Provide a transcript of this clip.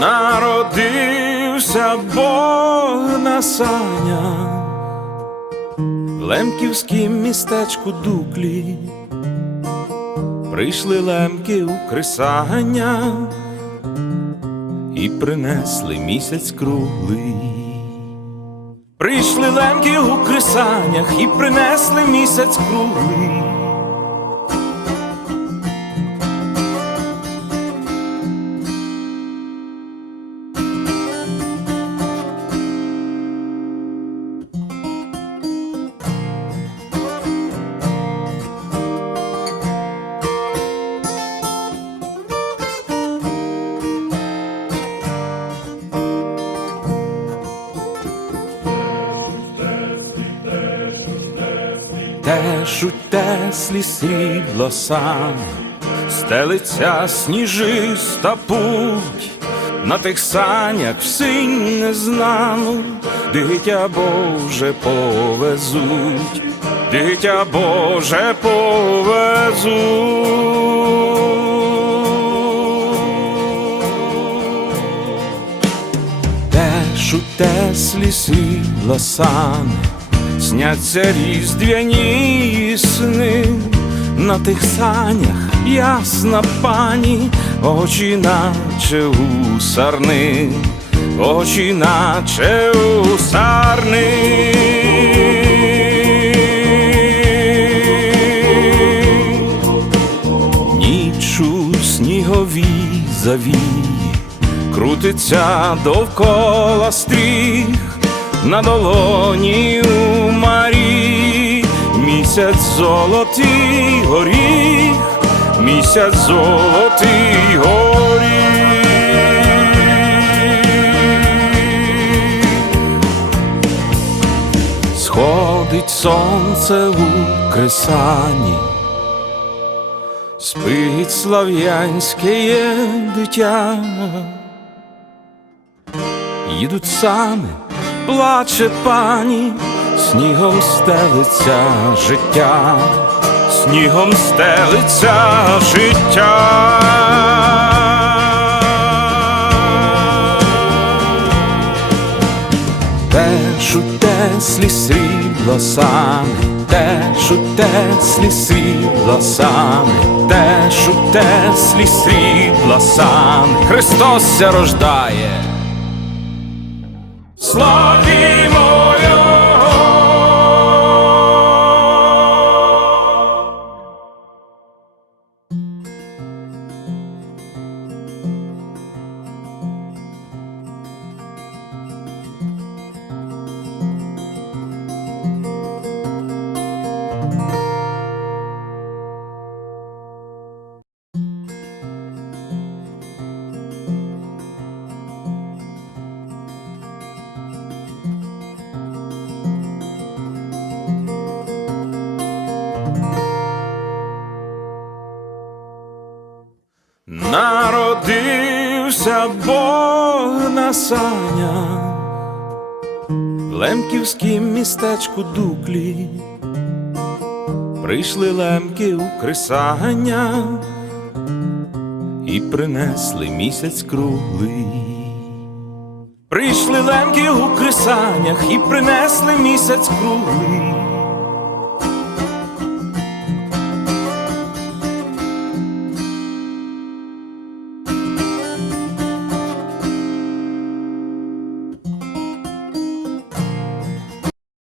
Народився Бог на санях в Лемківськім містечку Дуклі. Прийшли лемки у крисання і принесли місяць круглий. Прийшли лемки у крисанях і принесли місяць круглий. Теж у теслі срібло сам, стелиться сніжиста путь, на тих санях в синь незнану, дитя Боже повезуть, дитя Боже повезуть. Теж у теслі срібло сани, сняться різдвяні сни, на тих санях ясна пані, очі наче у сарни, очі наче у сарни. Ніч у сніговій завії крутиться довкола стріх на долоні у Марії, місяць золотий горіх, місяць золотий горіх. Сходить сонце у кресані, спить слав'янське дитя. Їдуть сани, плаче пані, снігом стелиться життя, снігом стелиться життя. Теж у теслі срібло сани, теж у теслі срібло сани, теж у теслі срібло сани, Христос ся рождає. Славімо Народився Бог на санях в Лемківськім містечку Дуклі. Прийшли лемки у крисання і принесли місяць круглий. Прийшли лемки у крисанях і принесли місяць круглий.